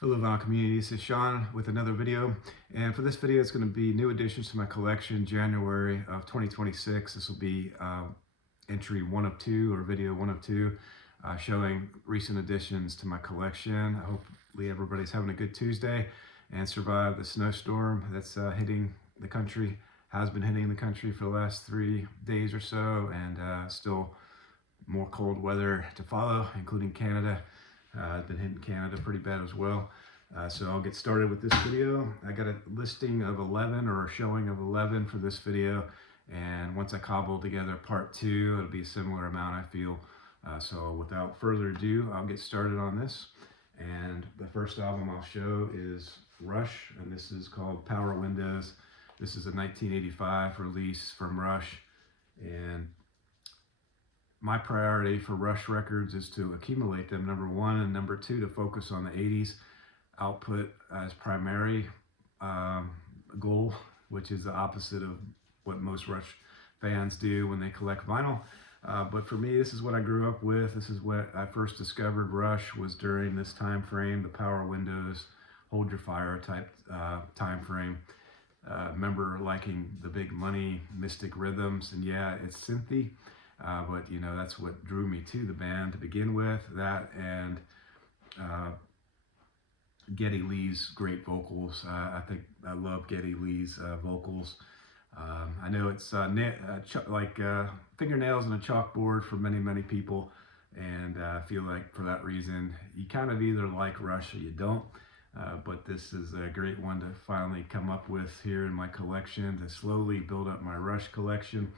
Hello Vinyl community, this is Sean with another video, and for this video it's going to be new additions to my collection January of 2026. This will be entry 1 of 2 or video 1 of 2 showing recent additions to my collection. Hopefully everybody's having a good Tuesday and survived the snowstorm that's hitting the country, has been hitting the country for the last 3 days or so, and still more cold weather to follow, including Canada. It's been hitting Canada pretty bad as well. So I'll get started with this video. I got a listing of 11 or a showing of 11 for this video. And once I cobble together part 2, it'll be a similar amount, I feel. So without further ado, I'll get started on this. And the first album I'll show is Rush, and this is called Power Windows. This is a 1985 release from Rush. And my priority for Rush records is to accumulate them, number one, and number two, to focus on the 80s output as primary goal, which is the opposite of what most Rush fans do when they collect vinyl. But for me, this is what I grew up with. This is what I first discovered Rush, was during this time frame, the Power Windows, Hold Your Fire type time frame. Remember liking the Big Money, Mystic Rhythms, and yeah, it's synthy. But you know, that's what drew me to the band to begin with. That and Geddy Lee's great vocals. I think I love Geddy Lee's vocals. I know it's like fingernails on a chalkboard for many people, and I feel like for that reason you kind of either like Rush or you don't. But this is a great one to finally come up with here in my collection, to slowly build up my Rush collection.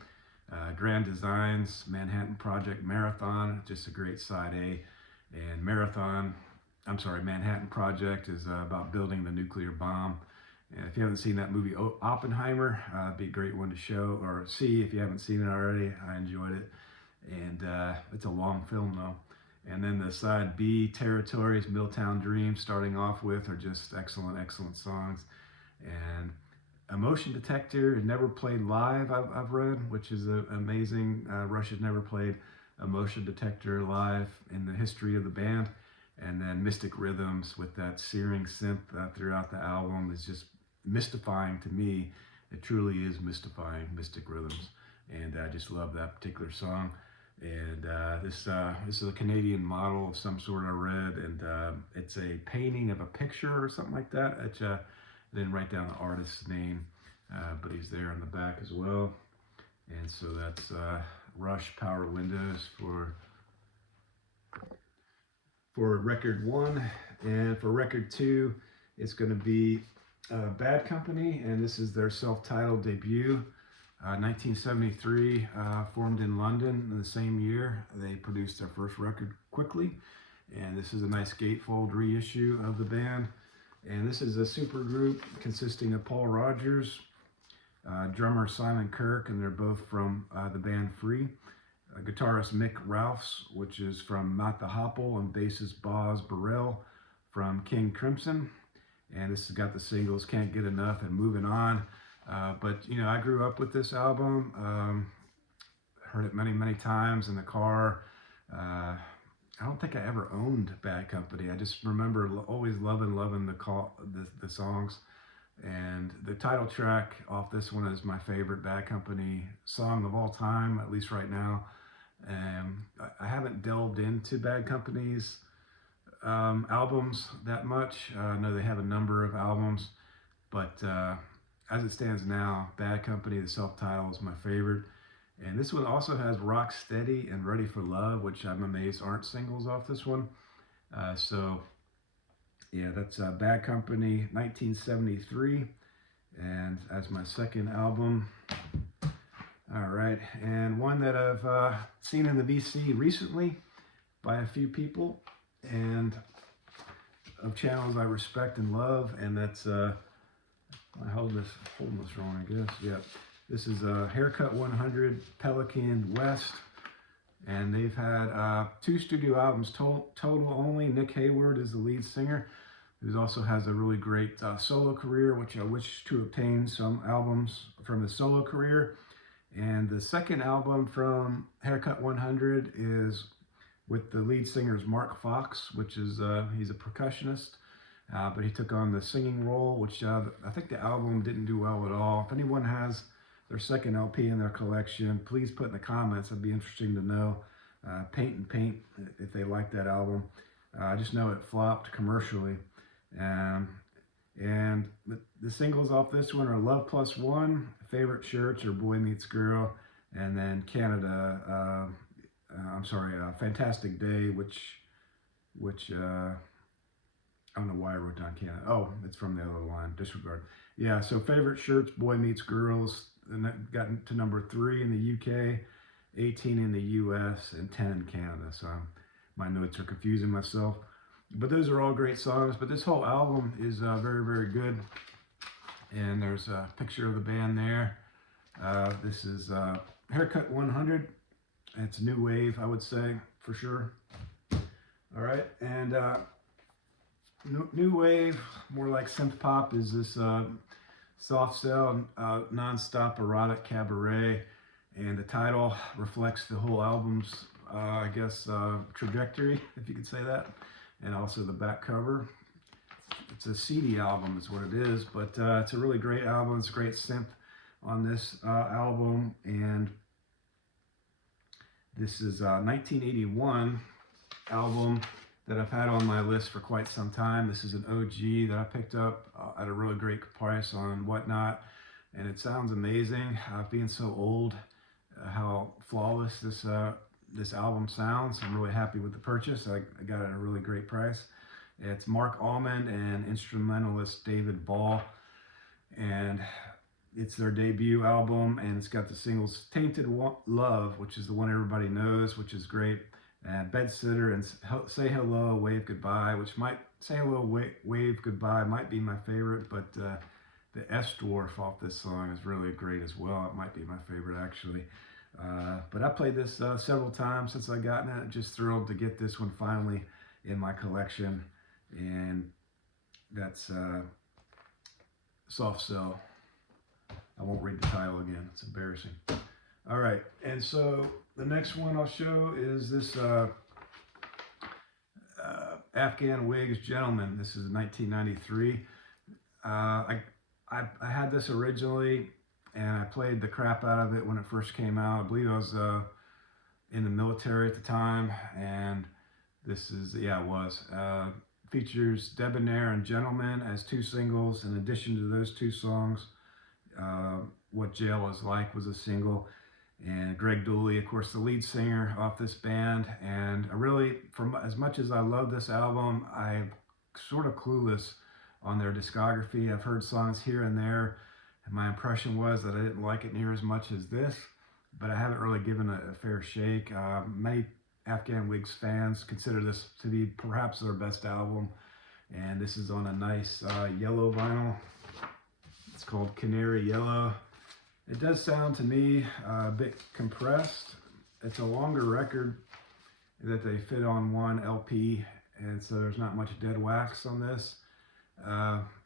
Grand Designs, Manhattan Project, Marathon, just a great side A. And Manhattan Project is about building the nuclear bomb. And if you haven't seen that movie Oppenheimer, it'd be a great one to show or see if you haven't seen it already. I enjoyed it. And it's a long film though. And then the side B, Territories, Milltown Dream, starting off with, are just excellent songs. And Emotion Detector never played live, I've read, which is amazing. Rush has never played Emotion Detector live in the history of the band. And then Mystic Rhythms with that searing synth throughout the album is just mystifying to me. It truly is mystifying, Mystic Rhythms. And I just love that particular song. And this is a Canadian model of some sort I read, and it's a painting of a picture or something like that. I didn't write down the artist's name, but he's there on the back as well. And so that's Rush Power Windows for record 1. And for record 2, it's going to be Bad Company, and this is their self-titled debut. 1973, formed in London in the same year. They produced their first record quickly, and this is a nice gatefold reissue of the band. And this is a super group consisting of Paul Rodgers, drummer Simon Kirke, and they're both from the band Free. Guitarist Mick Ralphs, which is from Mott the Hoople, and bassist Boz Burrell from King Crimson. And this has got the singles Can't Get Enough and Moving On. But you know, I grew up with this album, heard it many times in the car. I don't think I ever owned Bad Company. I just remember always loving the songs. And the title track off this one is my favorite Bad Company song of all time, at least right now. I haven't delved into Bad Company's albums that much. I know they have a number of albums, but as it stands now, Bad Company, the self-title, is my favorite. And this one also has Rock Steady and Ready for Love, which I'm amazed aren't singles off this one. So yeah, that's Bad Company, 1973. And as my second album. All right, and one that I've seen in the VC recently by a few people, and of channels I respect and love, and that's I holding this wrong, I guess. Yep. This is Haircut 100, Pelican West, and they've had 2 studio albums total only. Nick Hayward is the lead singer, who also has a really great solo career, which I wish to obtain some albums from his solo career. And the second album from Haircut 100 is with the lead singer's Mark Fox, which is he's a percussionist. but he took on the singing role, which I think the album didn't do well at all. If anyone has their second LP in their collection, please put in the comments. It'd be interesting to know. Paint and Paint, if they like that album. I just know it flopped commercially. And the singles off this one are Love Plus One, Favorite Shirts, or Boy Meets Girl, and then Canada, Fantastic Day, which I don't know why I wrote down Canada. Oh, it's from the other line, disregard. Yeah, so Favorite Shirts, Boy Meets Girls, and that got to number 3 in the UK, 18 in the US, and 10 in Canada. So my notes are confusing myself. But those are all great songs. But this whole album is very, very good. And there's a picture of the band there. This is Haircut 100. It's new wave, I would say, for sure. All right, and new wave, more like synth pop, is this Soft Cell, Non-Stop Erotic Cabaret. And the title reflects the whole album's, trajectory, if you could say that. And also the back cover. It's a CD album is what it is, but it's a really great album. It's a great synth on this album. And this is a 1981 album that I've had on my list for quite some time. This is an OG that I picked up at a really great price on Whatnot. And it sounds amazing, being so old, how flawless this album sounds. I'm really happy with the purchase. I got it at a really great price. It's Mark Almond and instrumentalist David Ball, and it's their debut album, and it's got the singles Tainted Love, which is the one everybody knows, which is great, and Bedsitter and Say Hello, Wave Goodbye, which might, Say Hello, Wave Goodbye might be my favorite, but the S Dwarf off this song is really great as well. It might be my favorite, actually. But I played this several times since I gotten it. Just thrilled to get this one finally in my collection. And that's Soft Cell. I won't read the title again. It's embarrassing. All right. And so the next one I'll show is this Afghan Wigs Gentleman. This is 1993. I had this originally, and I played the crap out of it when it first came out. I believe I was in the military at the time, and this is, yeah, it was. Features Debonair and Gentleman as 2 singles. In addition to those 2 songs, What Jail Was Like was a single. And Greg Dooley, of course, the lead singer off this band. And I really, as much as I love this album, I'm sort of clueless on their discography. I've heard songs here and there, and my impression was that I didn't like it near as much as this, but I haven't really given it a fair shake. Many Afghan Wigs fans consider this to be perhaps their best album, and this is on a nice yellow vinyl. It's called Canary Yellow. It does sound to me a bit compressed. It's a longer record that they fit on one LP, and so there's not much dead wax on this.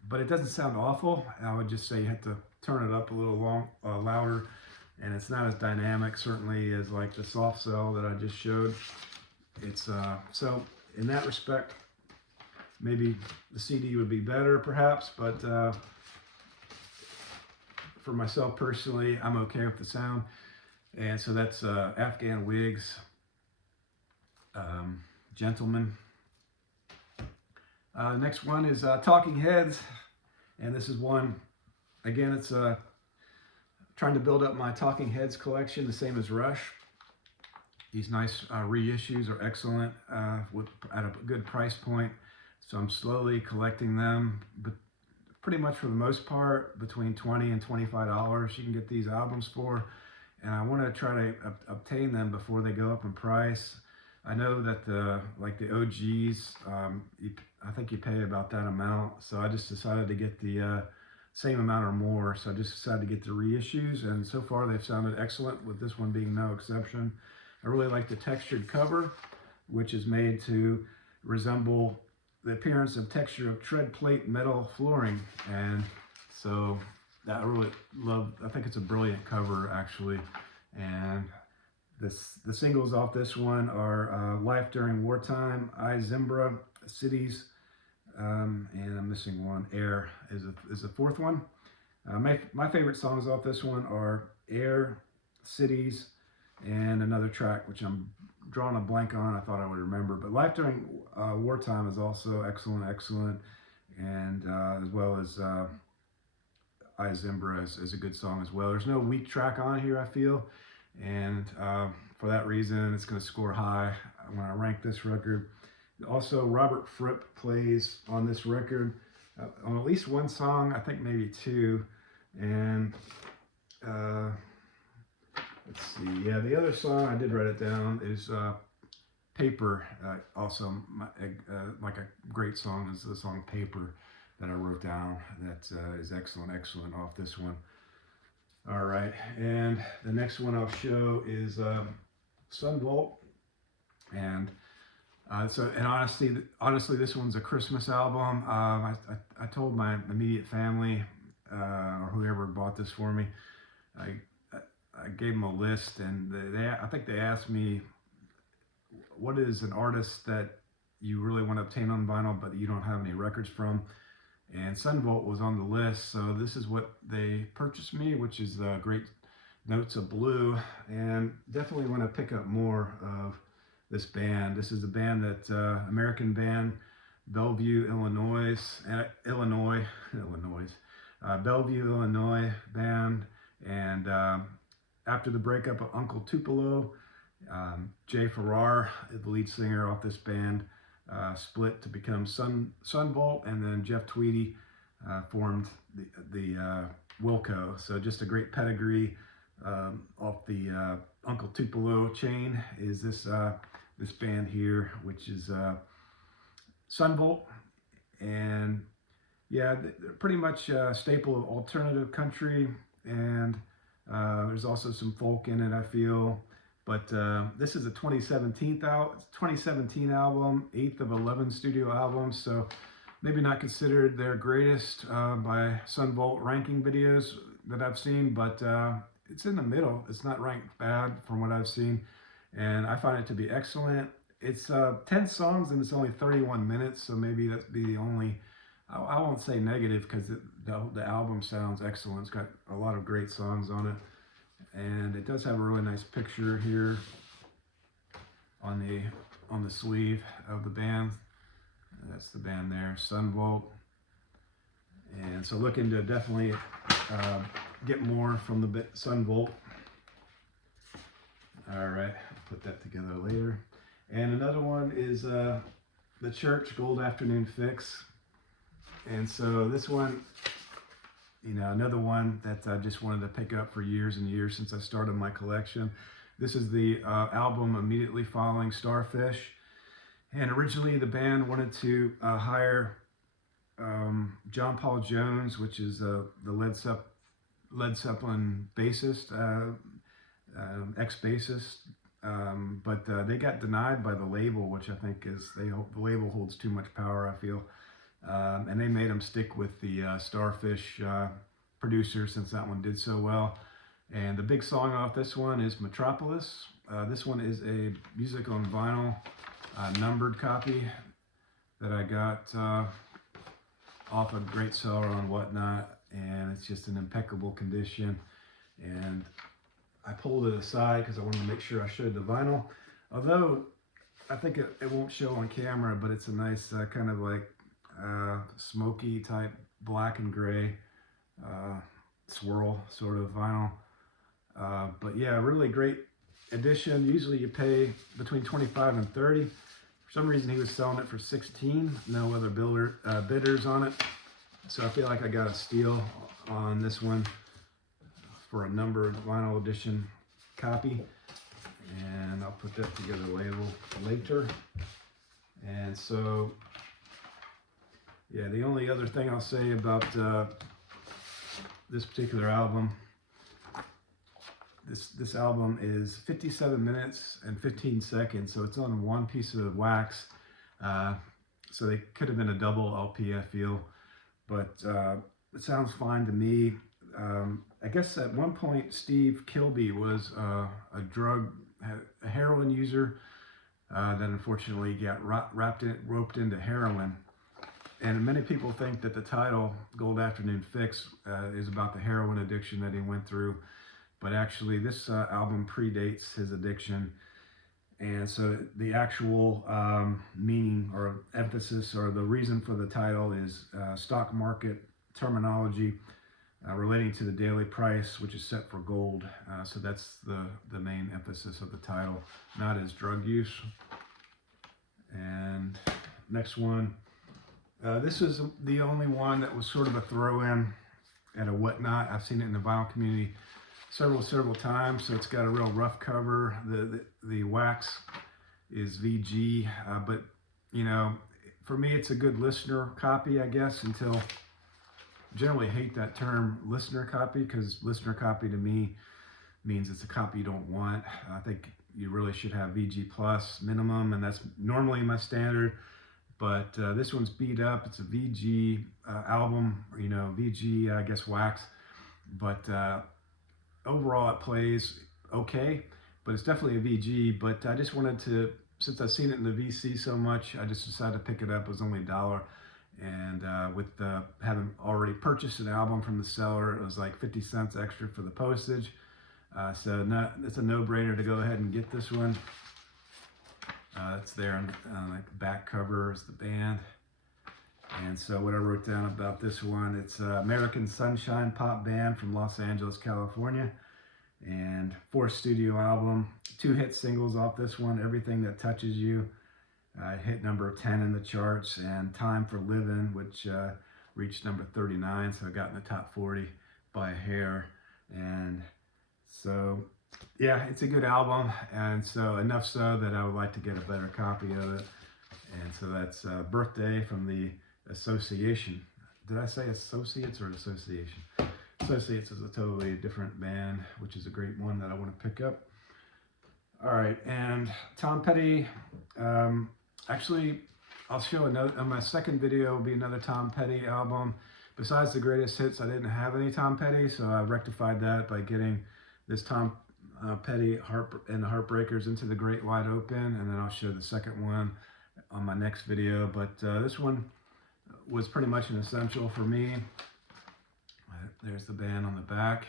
But it doesn't sound awful. I would just say you have to turn it up a little louder, and it's not as dynamic certainly as like the Soft Cell that I just showed. It's so in that respect, maybe the CD would be better perhaps, but for myself personally, I'm okay with the sound. And so that's Afghan Wigs Gentleman. Next one is Talking Heads, and this is one, again, it's trying to build up my Talking Heads collection, the same as Rush. These nice reissues are excellent at a good price point, so I'm slowly collecting them, but pretty much for the most part between $20 and $25 you can get these albums for, and I want to try to obtain them before they go up in price. I know that the OGs, I think you pay about that amount, so I just decided to get the same amount or more, so I just decided to get the reissues, and so far they've sounded excellent, with this one being no exception. I really like the textured cover, which is made to resemble the appearance and texture of tread plate metal flooring, and so that I really love. I think it's a brilliant cover, actually. And the singles off this one are Life During Wartime, I Zimbra, Cities, and I'm missing one. Air is the fourth one. My favorite songs off this one are Air, Cities, and another track which I'm drawing a blank on. I thought I would remember, but Life During Wartime is also excellent, and as well as I Zimbra is a good song as well. There's no weak track on here, I feel, and for that reason, it's going to score high when I rank this record. Also, Robert Fripp plays on this record on at least one song, I think maybe two, and let's see. Yeah, the other song I did write it down is Paper. Also, like a great song is the song Paper that I wrote down. That is excellent off this one. All right, and the next one I'll show is Sun Volt, and honestly, this one's a Christmas album. I told my immediate family or whoever bought this for me, I gave them a list, and I think they asked me, what is an artist that you really want to obtain on vinyl but you don't have any records from? And Sun Volt was on the list, so this is what they purchased me, which is Great Notes of Blue, and definitely want to pick up more of this band. This is a band that American band, Bellevue, Illinois, Bellevue, Illinois band, and after the breakup of Uncle Tupelo, Jay Farrar, the lead singer off this band, split to become Sun Volt, and then Jeff Tweedy formed the Wilco. So just a great pedigree off the Uncle Tupelo chain is this band here, which is Sun Volt, and yeah, they're pretty much a staple of alternative country, and there's also some folk in it, I feel. But this is a 2017 album, 8th of 11 studio albums, so maybe not considered their greatest by Sun Volt ranking videos that I've seen, but it's in the middle. It's not ranked bad from what I've seen, and I find it to be excellent. It's 10 songs and it's only 31 minutes, so maybe that's be the only, I won't say negative, because the album sounds excellent. It's got a lot of great songs on it. And it does have a really nice picture here on the sleeve of the band. That's the band there, Sun Volt. And so looking to definitely get more from the Sun Volt. All right, I'll put that together later. And another one is The Church Gold Afternoon Fix. And so this one, another one that I just wanted to pick up for years and years since I started my collection. This is the album immediately following Starfish. And originally the band wanted to hire John Paul Jones, which is the Led Zeppelin bassist, ex-bassist. But they got denied by the label, which I think is, the label holds too much power, I feel. And they made him stick with the Starfish producer, since that one did so well. And the big song off this one is Metropolis. This one is a music on vinyl numbered copy that I got off a great seller on Whatnot, and it's just in impeccable condition. And I pulled it aside because I wanted to make sure I showed the vinyl. Although I think it won't show on camera, but it's a nice kind of like smoky type black and gray swirl sort of vinyl. But yeah, really great edition. Usually you pay between 25 and 30. For some reason he was selling it for 16. No other bidders on it. So I feel like I got a steal on this one for a numbered vinyl edition copy. And I'll put that together later. And so, yeah, the only other thing I'll say about this particular album, this album is 57 minutes and 15 seconds, so it's on one piece of wax. So they could have been a double LP, I feel, but it sounds fine to me. I guess at one point Steve Kilbey was a heroin user that unfortunately got roped into heroin. and many people think that the title Gold Afternoon Fix is about the heroin addiction that he went through, but actually this album predates his addiction. And so the actual meaning or emphasis or the reason for the title is stock market terminology relating to the daily price, which is set for gold. So that's the main emphasis of the title, not his drug use. And next one. This is the only one that was sort of a throw-in at a Whatnot. I've seen it in the vinyl community several times. So it's got a real rough cover. The wax is VG, but you know, for me it's a good listener copy, I guess, until generally hate that term listener copy, because listener copy to me means it's a copy you don't want. I think you really should have VG plus minimum, and that's normally my standard. But this one's beat up. It's a VG album, you know, VG, I guess, wax. But overall, it plays okay. But it's definitely a VG. But I just wanted to, since I've seen it in the VC so much, I just decided to pick it up. It was only $1. And with having already purchased an album from the seller, it was like 50 cents extra for the postage. So it's a no-brainer to go ahead and get this one. It's there on like the back cover is the band. And so what I wrote down about this one, it's American Sunshine pop band from Los Angeles, California. And 4th studio album, 2 hit singles off this one, Everything That Touches You, hit number 10 in the charts, and Time for Living, which reached number 39, so it got in the top 40 by a hair. And so yeah, it's a good album, and so enough so that I would like to get a better copy of it. And so that's Birthday from the Association. Did I say Associates or Association? Associates is a totally different band, which is a great one that I want to pick up. All right, and Tom Petty. Actually, I'll show another, on my second video will be another Tom Petty album. Besides the greatest hits, I didn't have any Tom Petty, so I rectified that by getting this Tom Petty and the Heartbreakers Into the Great Wide Open, and then I'll show the second one on my next video. But this one was pretty much an essential for me. There's the band on the back,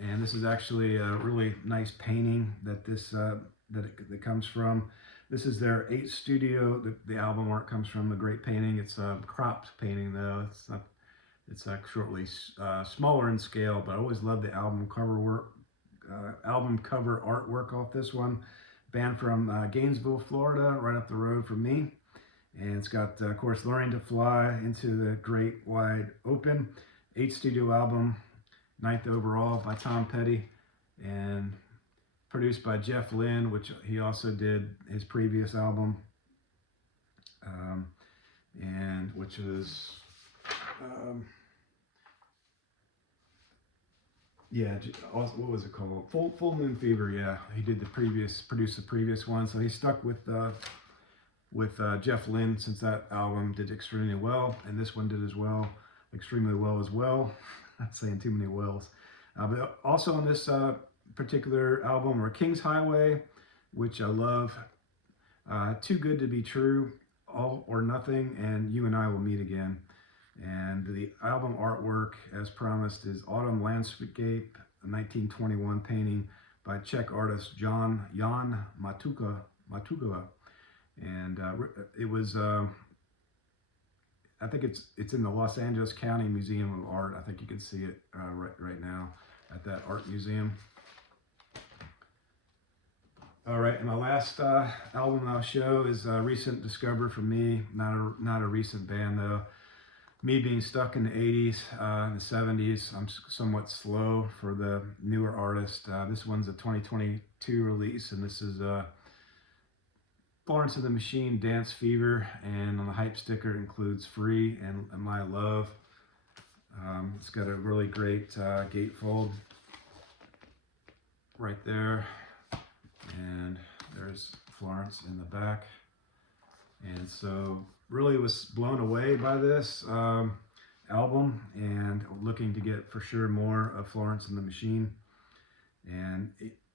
and this is actually a really nice painting that that comes from. This is their 8th studio. The album art comes from a great painting. It's a cropped painting though. It's not. It's shortly smaller in scale, but I always love the album cover work. Album cover artwork off this one. Band from Gainesville, Florida, right up the road from me. And it's got, of course, Learning to Fly, Into the Great Wide Open. 8th studio album, 9th overall by Tom Petty. And produced by Jeff Lynne, which he also did his previous album. And which is... yeah, what was it called? Full Moon Fever. Yeah, he did produced the previous one, so he stuck with Jeff Lynne, since that album did extremely well, and this one did as well, extremely well as well. I'm saying too many wells. But also on this particular album are King's Highway, which I love, Too Good to Be True, All or Nothing, and You and I Will Meet Again. And the album artwork, as promised, is Autumn Landscape, a 1921 painting by Czech artist Jan Matula. And it was, I think it's in the Los Angeles County Museum of Art. I think you can see it right now at that art museum. All right, and my last album I'll show is a recent discovery for me. Not a recent band though. Me being stuck in the 80s, and the 70s, I'm somewhat slow for the newer artist. This one's a 2022 release, and this is Florence and the Machine, Dance Fever, and on the hype sticker it includes Free and My Love. It's got a really great gatefold right there, and there's Florence in the back. And so really was blown away by this album, and looking to get for sure more of Florence and the Machine. And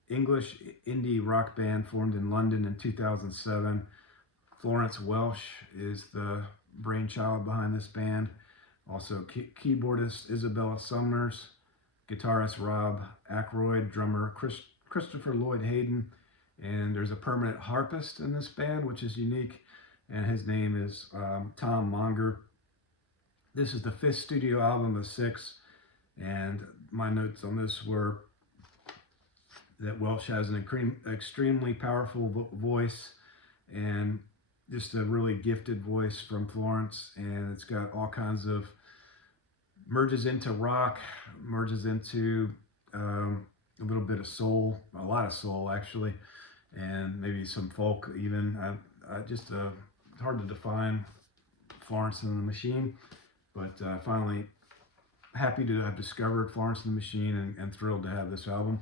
English indie rock band formed in London in 2007. Florence Welsh is the brainchild behind this band. Also keyboardist Isabella Summers, guitarist Rob Ackroyd, drummer Christopher Lloyd Hayden, and there's a permanent harpist in this band, which is unique, and his name is Tom Monger. This is the 5th studio album of 6, and my notes on this were that Welsh has an extremely powerful voice, and just a really gifted voice from Florence, and it's got all kinds of merges into rock, merges into a little bit of soul, a lot of soul actually, and maybe some folk even. It's hard to define Florence and the Machine, but finally happy to have discovered Florence and the Machine, and thrilled to have this album.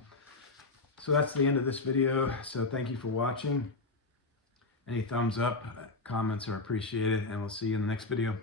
So that's the end of this video. So thank you for watching. Any thumbs up, comments are appreciated, and we'll see you in the next video.